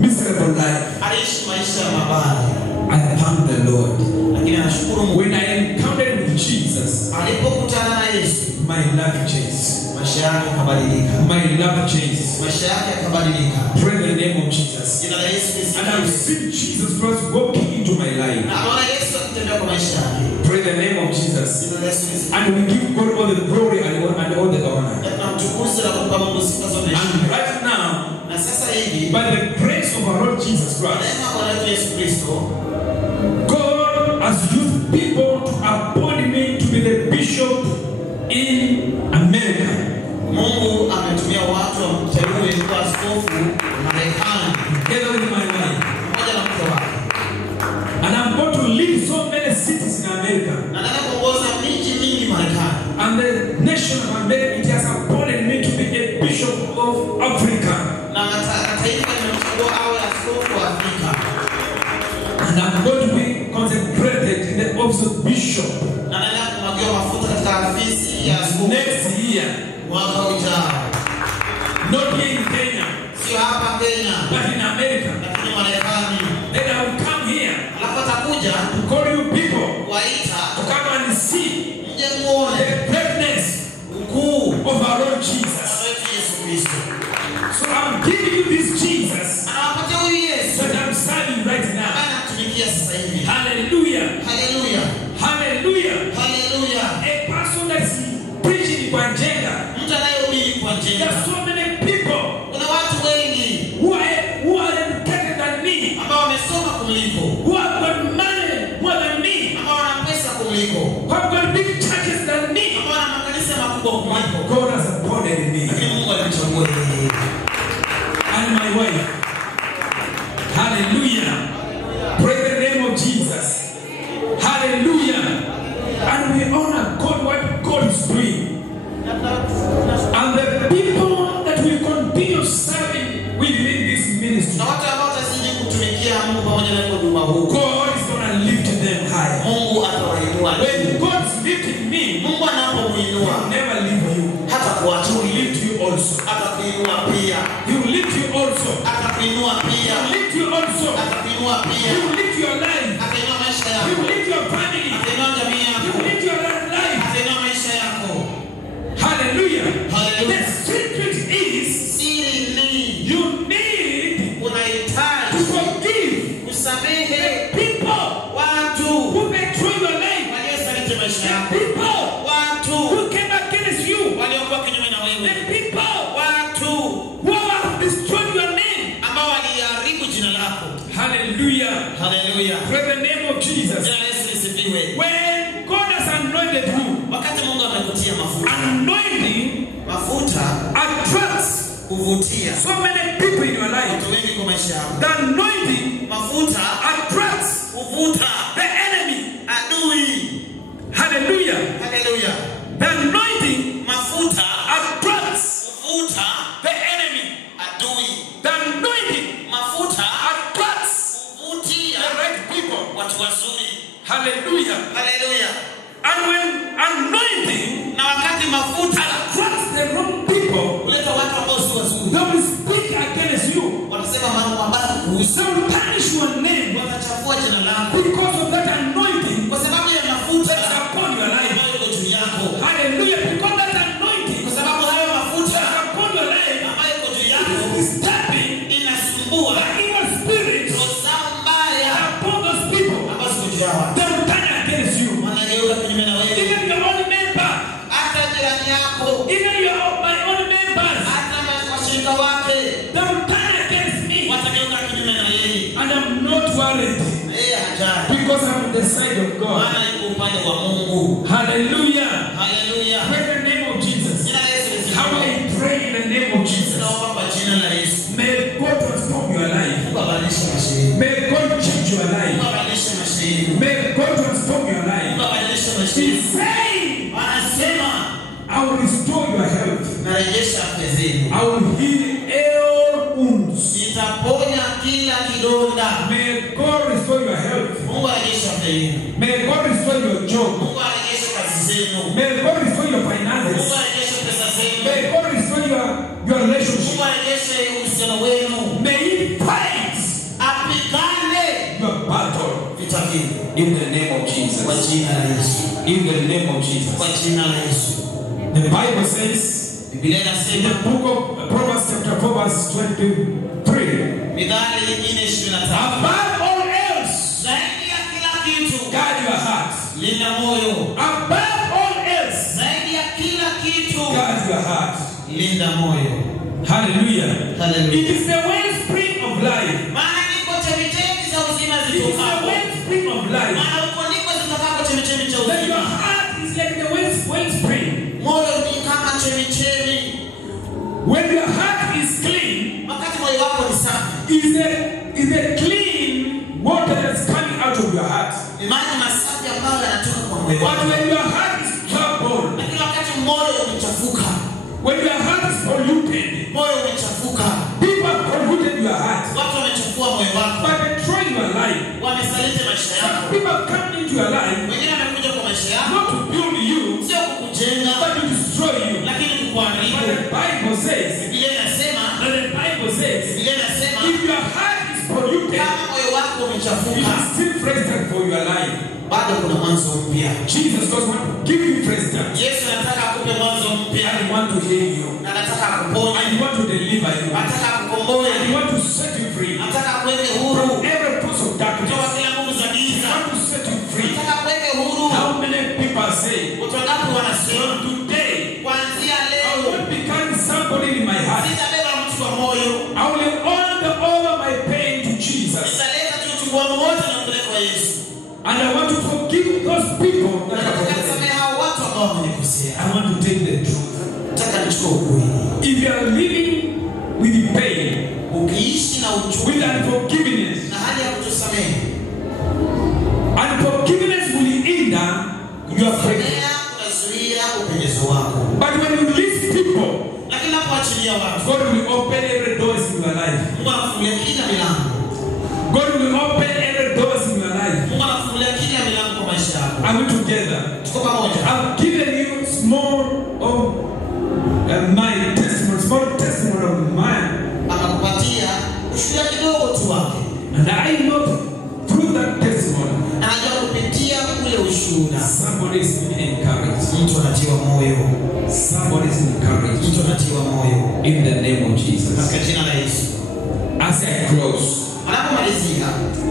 miserable life. Aliishi maisha ya mabaya. I thank the Lord. Lakini anashukuru Mungu. When I encountered with Jesus, Alipokutana na Yesu, my life changed. maisha yake yakabadilika. My life changed. Maisha yake yakabadilika. Praise the name of Jesus. Jina la Yesu And I've lisifiwe. seen Jesus Christ walking into my life. Na anaona Yesu akitembea kwa maisha yake. Praise the name of Jesus. Jina la Yesu lisifiwe. And we give God all the glory and all the honor. Na tunamtukuza na kumpa Mungu sifa zote. And right now, Na sasa hivi, by the grace of our Lord Jesus Christ, neema ya Bwana wetu Yesu Kristo, God has used people to appoint me to be the bishop in America. Mungu ametumia watu wamteue kuwa askofu Marekani Together with my wife. pamoja na mke wake. And I'm going to lead so many cities in America. Na nataka kuongoza miji mingi Marekani. And the nation of America, it has appointed me to be a bishop of Africa. Na taifa limechagua awe askofu wa Afrika. And I'm going to be consecrated in the office of bishop Na naenda kumwagiwa mafuta katika afisi ya askofu next year. mwaka ujao. Not here in Kenya, Sio hapa Kenya, but in America. lakini Marekani. Then I will come here Alafu atakuja to call you people kuwaita to come and see mje muone the greatness ukuu of our Lord wa Jesus. wetu Yesu Kristo. So I'm giving you this Jesus Anawapatia huyu Yesu that I'm serving right ambaye now. anatumikia sasa hivi. Hallelujah. Haleluya. Hallelujah. Haleluya. A person that's preaching for agenda. Mtu anayehubiri kwa There njia. are so many people Kuna watu wengi who are educated than me, ambao wamesoma kumliko, who have got money more than me, ambao wana pesa kumliko, who have got big churches than me. ambao wana makanisa makubwa kumliko. God has appointed me Lakini Mungu alimchagua yeye. and my wife. Hallelujah. Praise the name of Jesus. Hallelujah. And we honor God, what God is doing. And the people that will continue serving within this ministry, Na watu ambao watazidi kutumikia Mungu pamoja na huduma huu, God is going to lift them high. Mungu atawainua. When God is lifting me, Mungu anapomuinua He will never leave you. hata kuacha, He will lift you also. atakuinua pia, He will lift you also. atakuinua He pia, will lift you also. atakuinua He pia, will lift your life. atainua maisha He yako, will lift your family. atainua jamii He yako, will lift your life. atainua maisha yako. Hallelujah. Hallelujah. The secret is Siri ni you need to unahitaji forgive kusamehe people watu who betray your life. waliosaliti maisha The yako, people watu who came against you. waliokuwa kinyume na The wewe, people watu who have destroyed your name. ambao waliharibu jina Hallelujah. Praise the name of Jesus. Jina la Yesu lisifiwe. When God has anointed you, Wakati Mungu amekutia mafuta. anointing Mafuta attracts kuvutia so many people in your life. watu wengi kwa maisha yako. The anointing Mafuta attracts kuvuta the enemy. adui. Hallelujah. Hallelujah. The anointing Mafuta attracts kuvuta the enemy. adui. The anointing Mafuta attracts kuvutia the right people. watu wazuri. Hallelujah. Hallelujah. And when anointing Na wakati mafuta attracts the wrong people, kuleta watu ambao si wazuri, they will speak against you. wanasema mambo mabaya kuhusu, They will tarnish your name watachafua jina lako because of that anointing kwa sababu ya mafuta that's upon your life. ambayo iko juu yako. Hallelujah. Because that anointing Kwa sababu hayo mafuta that's upon your life ambayo iko juu yako is stepping inasumbua the evil spirits roho zao mbaya upon those people. ambazo ziko juu yao. They will turn against you. Wanageuka kinyume na wewe. Even your own member, Hata jirani yako, even my own members, hata washirika wake they will turn against me. watageuka kinyume na yeye. And I'm not worried Yeye hajali. because I'm on the side of God. Maana yuko upande wa Mungu. Hallelujah. Hallelujah. Praise the name of Jesus. Jina la Yesu lisifiwe. How I pray in the name of Jesus. Naomba kwa jina la Yesu. May God transform your life. Mungu abadilishe maisha yenu. May God change your life. Mungu abadilishe maisha yenu. May God transform your life. Mungu abadilishe maisha He's yenu. saying, Anasema I will restore your health. narejesha afya zenu. I will heal all wounds. Nitaponya kila kidonda. May God restore your health. Mungu arejeshe afya yenu. May God restore your job. Mungu arejeshe kazi zenu. May God restore your Mungu finances. arejeshe pesa zenu. May God restore your relationship. Mungu arejeshe uhusiano wenu. May He fight Apigane your battle. vita vyenu. In the name of Jesus. Kwa jina la Yesu. In the name of Jesus. Kwa jina la Yesu. The Bible says Biblia in inasema the book of Proverbs chapter 4 verse 23, Mithali 4:25. above all else, Zaidi ya kila kitu, guard your heart. linda moyo. Above all else, Zaidi ya kila kitu, guard your heart. linda moyo. Hallelujah. Hallelujah. It is the wellspring of life. Maana ndiko chemchemi za uzima It is the zitokapo. wellspring of life. Maana huko ndiko zitokapo chemchemi cha That your uzima. heart is like the wellspring. Moyo ni kama chemchemi. When your heart is clean, Wakati moyo wako ni safi, is a clean water that's coming out of your heart. ni maji masafi ambayo yanatoka kwa moyo But wako. when your heart is troubled, Lakini wakati moyo umechafuka, when your heart is polluted, moyo umechafuka, people have polluted your heart watu wamechafua moyo wako, by destroying your life. wamesaliti maisha Some yako. people have come into your life Wengine wamekuja kwa maisha yako not to build you, sio kukujenga, but to destroy you. lakini But kukuharibu. the Bible says, Biblia inasema, Biblia inasema if your heart is polluted, kama moyo wako it umechafuka, is still fresh start for your life. bado kuna mwanzo mpya. Jesus does want to give you fresh start. Yesu anataka akupe mwanzo mpya, And He want to heal you. na anataka akuponye, And He want to deliver you. anataka akukomboe, And He want to set you free anataka akuweke from huru every force of kutoka darkness. kila nguvu za He giza, want to set you free. anataka akuweke huru. How many people are saying, Watu wangapi wanasema today, kuanzia I leo won't be carrying somebody in my heart. sitabeba mtu kwa moyo, I will hand over my pain to Jesus. nitaleta tu uchungu wangu wote na kupeleka kwa Yesu. And I want to forgive those people that have Nataka offended me. nisamehe hao watu ambao wamenikosea. I want to take the truth. Nataka nichukue ukweli. If you are living with pain, Ukiishi na uchungu with unforgiveness, na hali ya kutosamehe, unforgiveness will hinder your breakthrough. kusamehe kunazuia upenyezo wako. But when you release people, Lakini unapoachilia watu, God will open every doors in your life. Mungu anafungulia kila milango. God will open every doors in your life. Mungu anafungulia kila milango kwa maisha yako. Are we together? Tuko pamoja. I've given you small of my testimony, small testimony of mine. Akakupatia ushuhuda kidogo tu wake. And I know through that testimony, Anajua kupitia ule ushuhuda somebody is being encouraged. mtu anatiwa moyo. Somebody is encouraged. Mtu anatiwa moyo. In the name of Jesus. Katika jina la Yesu. As I close, Anapomalizika,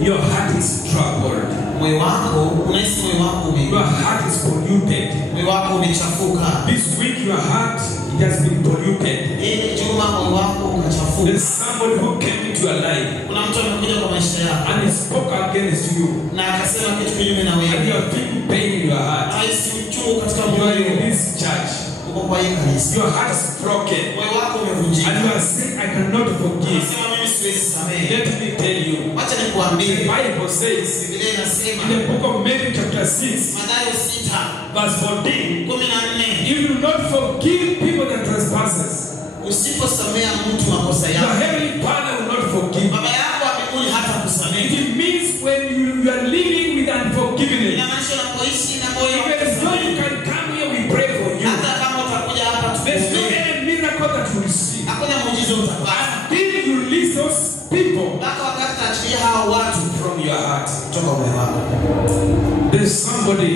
your heart is troubled. moyo wako unahisi moyo wako Your heart is polluted. moyo wako umechafuka. This week your heart it has been polluted. Hii juma moyo wako umechafuka. There's somebody who came into your life Kuna mtu amekuja kwa maisha yako and he spoke against you. na akasema kitu kinyume na And wewe. you are feeling pain in your heart. Haisi uchungu katika You are in moyo. this church. Uko kwa hii kanisa. Your heart is broken. Moyo wako umevunjika. And you are saying, I cannot forgive. Unasema mimi siwezi samehe. Let me tell you. Wacha The nikuambie. Bible says Biblia inasema in the book of Matthew chapter 6 Mathayo 6 verse 14, 14, if you do not forgive people their trespasses, usiposamea mtu makosa your yake, heavenly Father will not forgive. baba yako wa mbinguni hata kusamehe. It means when you are living with unforgiveness, Inamaanisha unapoishi na moyo wa even though you kusamehe, can come here, we pray for you. hata kama utakuja hapa There's no tukuombee, any miracle that you receive hakuna muujiza utapata until you release those people mpaka wakati utaachilia hao watu from your heart. kutoka moyo wako. There's somebody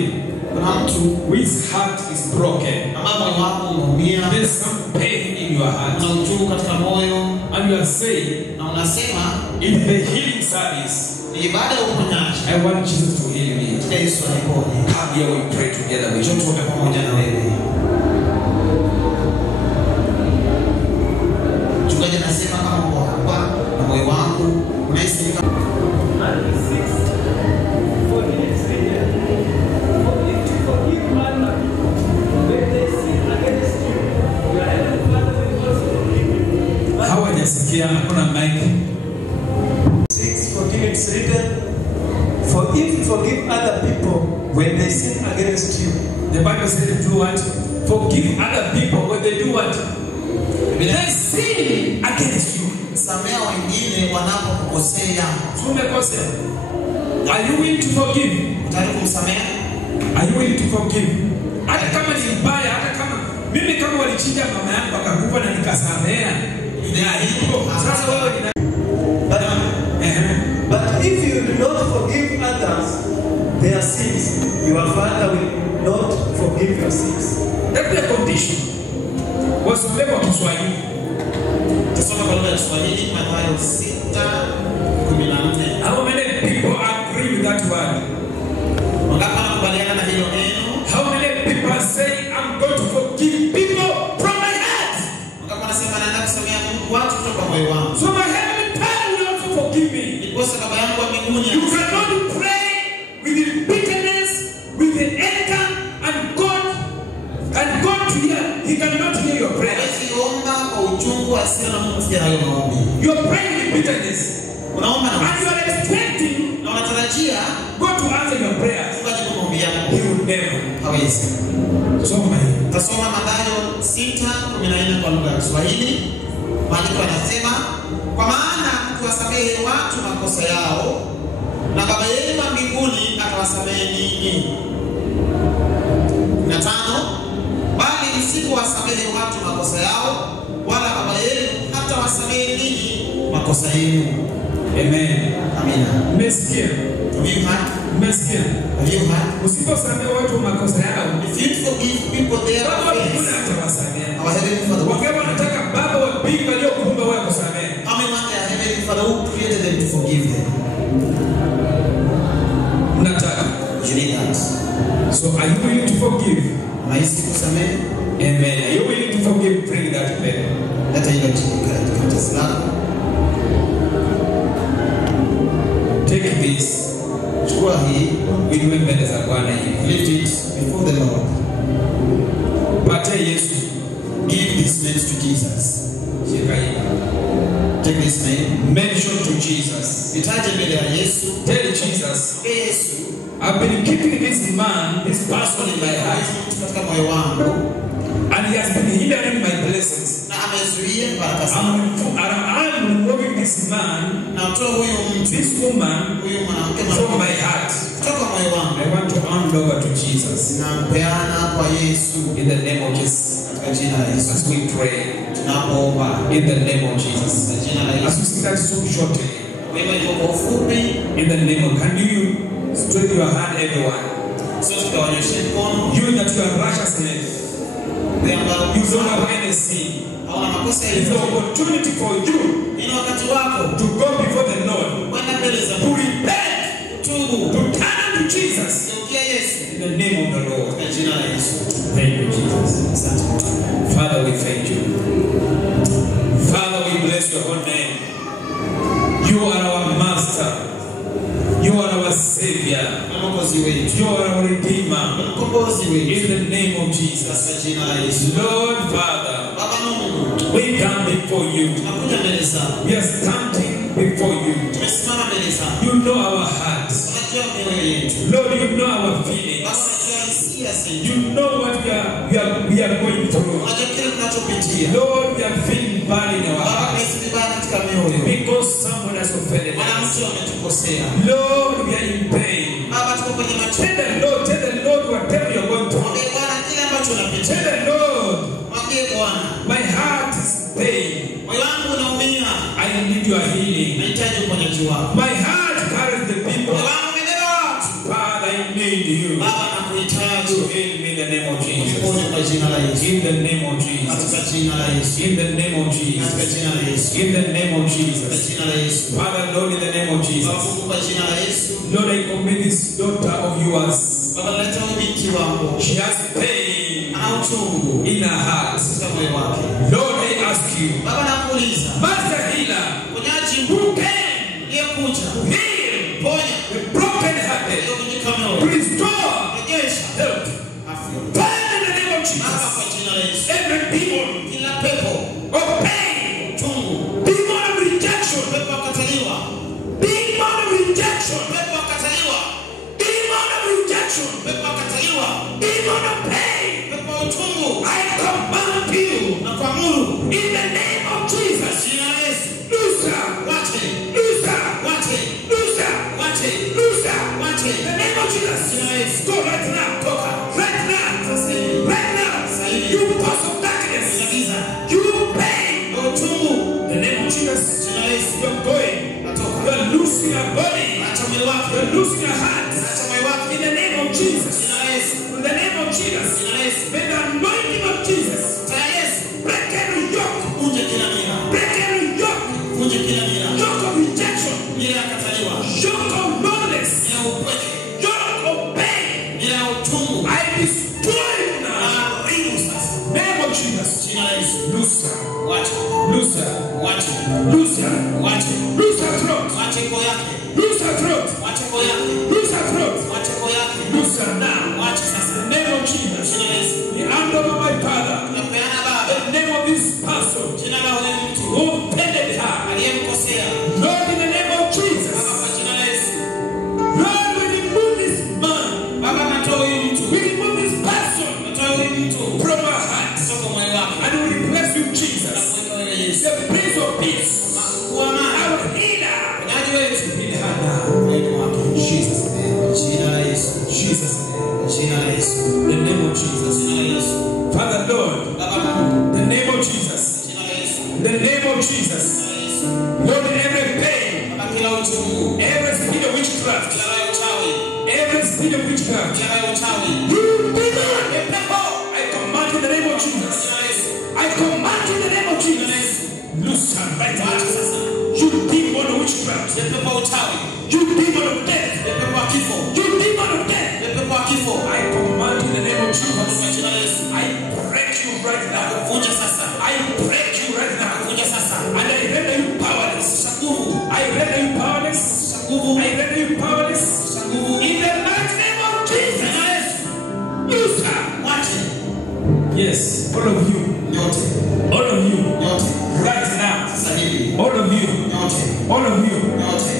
Kuna mtu whose heart is broken. ambaye moyo wako umeumia, There's some pain in your heart, una uchungu katika moyo, and you are saying, na unasema in the healing service, ni ibada ya uponyaji. I want Jesus to heal me. Yesu aliponye. Come here, we pray together with Njoo you. tuombe pamoja na wewe. Mchungaji anasema kama uko hapa na moyo wako unahisi kama Matthew 6:14 is written, "For if you forgive other people when they sin against you, your heavenly Father will also forgive you." Hawajasikia, hakuna mic. 6:14 it's written, "For if you forgive other people when they sin against you." The Bible says do what? Forgive other people when they do what? They sin against you. samea wengine wanapokukosea. So umekosea. Are you willing to forgive? Utaki kumsamea? Are you willing to forgive? Hata kama ni mbaya, hata kama mimi kama walichinja mama yangu akakufa na nikasamea. Sasa wewe ni But if you do not forgive others their sins, your Father will not forgive your sins. that's the condition. Wasome kwa Kiswahili. Tusome kwa lugha ya Kiswahili Mathayo 6:14. How many people agree with that word? Wangapi wanakubaliana na hilo neno? How many people say I'm going to forgive people from my heart? Wangapi wanasema naenda kusamea watu kutoka moyo wangu? So my heavenly Father will also forgive me. Ndiposa baba yangu wa mbinguni You cannot pray with the bitterness, with the anger, and God to hear. He cannot hear your prayer. hawezi omba kwa uchungu, hasira na Mungu asikia hayo maombi. You are praying with bitterness, Unaomba na and you are expecting na unatarajia God to answer your prayers. Mungu ajibu maombi yako. He will never. Hawezi. So my Tasoma Mathayo 6:14 kwa lugha ya Kiswahili. Maandiko yanasema, kwa maana mkiwasamehe watu makosa yao, na Baba yenu wa mbinguni atawasamehe ninyi. 15, bali msipowasamehe watu makosa yao, wala Baba yenu hatawasamehe ninyi makosa yenu. Amen. Amina. Umesikia? Have you heard? Umesikia? Have you heard? Usiposamehe watu makosa yao, If you forgive people their Baba wa mbinguni offense, hatawasamehe. our heavenly Father will. Wangapi wanataka Baba wa mbinguni aliyokuumba wewe kusamehe? How many want their heavenly Father who created them to forgive them? Unataka. You need that. So are you willing to forgive? Unahisi kusamehe? Amen. Are you willing to forgive? Bring that pen. Leta hilo karatasi lako. Take this. Chukua hii. Uinuwe mbele za Bwana hivi. Lift it before the Lord. Patia Yesu. Give this name to Jesus. Shika hii. Take this name. Mention to Jesus. Itaje mbele ya Yesu. Tell Jesus, Yesu, I've been keeping this man, this person in my heart, katika moyo wangu and he has been hindering my blessings. na amezuia baraka zangu. I'm removing this man, Na utoe huyo mtu, this woman, huyo mwanamke from my heart. kutoka moyo wangu. I want to hand over to Jesus. Nampeana kwa Yesu In the name of Jesus. katika jina la Yesu. As we pray. Tunapoomba In the name of Jesus. katika jina la As Yesu. we sing that song shortly. Wewe iko kwa ufupi, In the name of, can you stretch your hand, everyone? sio tukawanyoshe mkono. You that you are righteousness, Wewe ambao you don't have any sin. hauna makosa It's the yoyote. opportunity for you Ni wakati wako to go before the Lord, kwenda mbele za to Mungu. repent, Tubu, to turn to name of the Lord. Katika jina la Yesu. Thank you, Jesus. Asante. Father, we thank you. Father, we bless your holy name. You are our master. You are our savior. Mwokozi wetu. You are our redeemer. Mkombozi wetu. In the name of Jesus. Katika jina la Yesu. Lord Father, Baba Mungu, we come before you. tunakuja mbele zako. We are standing before you. Tumesimama mbele zako. You know our hearts. Unajua mioyo yetu. Lord, you know our Baba feelings. unajua hisia zetu. You know what we are going through. Unajua kile tunachopitia. Lord, we are feeling bad in our Baba hearts tunahisi vibaya katika mioyo. because someone has offended Bwana us. mtu ametukosea. Lord, we are in pain. Baba tuko kwenye Tell the Lord whatever you're going through. Mwambie Bwana kile ambacho Tell unapitia. the Lord, Mwambie Bwana, my heart is pain. moyo wangu unaumia. I need your healing. Nahitaji uponyaji wako. My heart carries the people. Moyo wangu umebeba watu. Father, I need you Baba nakuhitaji. to heal me in the name of Jesus. Uponye kwa jina la Yesu. In the name of Jesus. Katika jina la Yesu. In the name of Katika Jesus. jina la Yesu. In the name of Katika Jesus. jina la Yesu. Father, Lord, in the name of Baba Jesus. Mungu kwa jina la Yesu. Lord, I commit this daughter of yours. Baba leta binti wako. She has pain Ana uchungu in her heart. katika moyo wake. Lord, I ask you, Baba nakuuliza, Master Healer, mponyaji who can aliyekuja heal ponya the broken-hearted, aliyovunjika to mioyo. restore Rejesha health. afya. Father, in the name of Baba kwa Jesus, jina la Yesu. every demon Kila pepo of pain, chungu, demon of rejection, pepo akataliwa, demon of rejection, pepo akataliwa, demon of rejection, pepo akataliwa, demon of pain, pepo uchungu, I command you na kuamuru in the name of Jesus, jina la Yesu. loose her, Wache, loose her, wache, loose her, wache, loose her, wache. in the name of Jesus, Jina la Yesu. go right now, Toka. right now, Sasa hivi. right now, you force of darkness, Giza. you pain, Na uchungu. in the name of Jesus, Jina la Yesu. you're going, Natoka. you're loosing your body, Acha mwili wake. you're loosing your heart, Acha moyo wake. in the name of Jesus, Jina la Yesu. in the name of Jesus, Jina la Yesu. may the anointing of Jesus Jina la Yesu. break every yoke, Vunja kila mila. break every yoke, Vunja kila mila. yoke of rejection, Mila ya kataliwa. yoke of loneliness, Mila ya upweke. yoke of pain. Mila ya uchungu. I destroy it now. Haribu sasa. Name of Jesus. Jina la Yesu. Loose her, Wache. loose her, Wache. loose her, Wache. loose her throat, Wache koo yake. loose her throat, Wache koo yake. loose her throat, Wache koo yake. loose her now. Wache sasa. Name of Jesus. Jina la Yesu. The hand of my Father. Napeana Baba. The name of this person Jina la huyu mtu. who offended her. Aliyemkosea. Lord, in the name of Baba Jesus. kwa jina la Yesu. Lord, we remove this man. Baba natoa huyu mtu. We remove this person Natoa huyu mtu. from our hearts. Kutoka moyo wake. And we replace you, Jesus, Nakuweka wewe Yesu. the Prince of Peace, Kuwa amani. our healer. Mponyaji wetu. Heal her now. Mwili wake. Jesus' name. Jina la Yesu. Jesus' name. Jina la Yesu. The name of Jesus. Jina la Yesu. Father, Lord, Baba Mungu. the name of Jesus. Jina la Yesu. The name of Jesus. Jina la Yesu. Lord, every pain, Baba kila uchungu. every spirit of witchcraft, Kila ya uchawi. every spirit of witchcraft, Kila ya uchawi. you demon, the devil, I command in the name of Jesus. Jina la Yesu. I command in the name of Jesus. Loose her right Wacha now. sasa. You demon of witchcraft, Pepo wa uchawi. you demon of death, Pepo wa kifo. you demon of death. Pepo wa kifo. I command in the name of Kwa Jesus. jina la Yesu. I break you right now. Vunja sasa. I break you right now. Vunja sasa. And I render you powerless. Nguvu. I render you powerless. Nguvu. I render you powerless. Nguvu. In the mighty name of Jesus. Jina la Yesu. Loose her. Wache. Yes, all of you. Nyote. All of you. Nyote. Right now. Sasa hivi. All of you. Nyote. All of you. Nyote.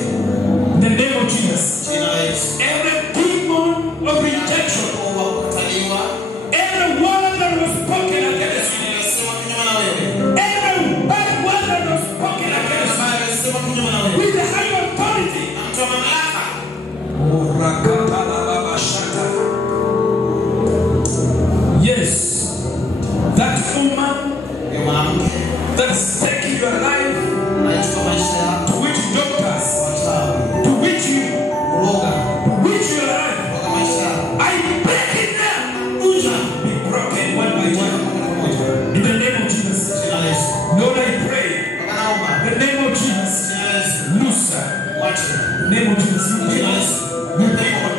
In the name of Jesus. Jina la Yesu. Every demon of rejection. Roho wa kukataliwa. Every word that was spoken against you. Nimesema kinyume na wewe. Every bad word that was spoken against you. Ambaye amesema kinyume na wewe. With the high authority. Mtu wa mamlaka. Yes, that woman Ni mwanamke. that's taking your life, Anachukua maisha yako. to which doctors, Wachawi. to which you, Kuroga. which your life, Kuroga maisha yako. I break it now. Vunja. Be broken one by one. In the name of Jesus. Jina la Yesu. Lord, I pray. Baba naomba. In the name of Jesus. Jina la Yesu. Loose her. Wache. In the name of Jesus. You demon. You demon.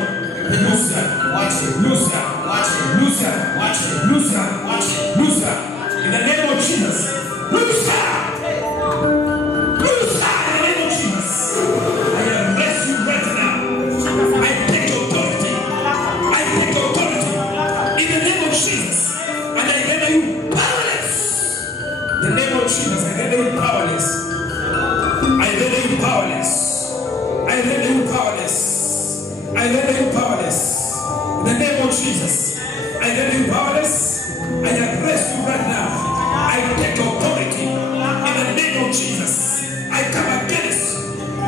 I render you powerless. In the name of Jesus, I render you powerless. I arrest you right now. I take authority in the name of Jesus. I come against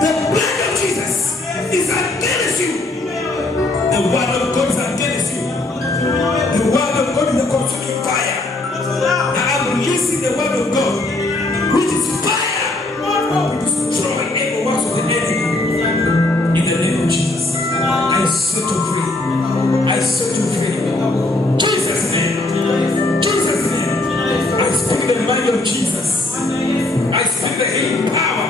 the blood of Jesus is against you. The word of God is against you. The word of God is a consuming fire. Now I'm releasing the word of God, which is fire, to destroy every works of the enemy. In the name of Jesus, I set you free. I set you free. Jesus' name. Jesus' name. I speak the mind of Jesus. I speak the healing power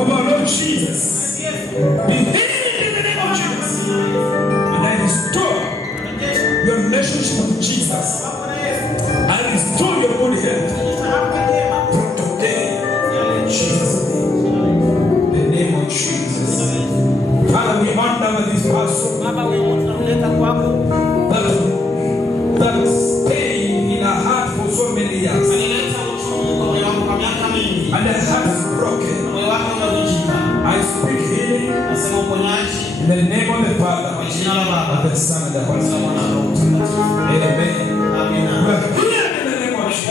of our Lord Jesus. Be healed in the name of Jesus. And I restore your relationship with Jesus. I restore your body health. From today, Jesus' name. The name of Jesus. Father, we honor this person that stayed in our heart for so many years. And the heart is broken. I speak healing in the name of the Father, of the Son, and the Holy Spirit. Amen.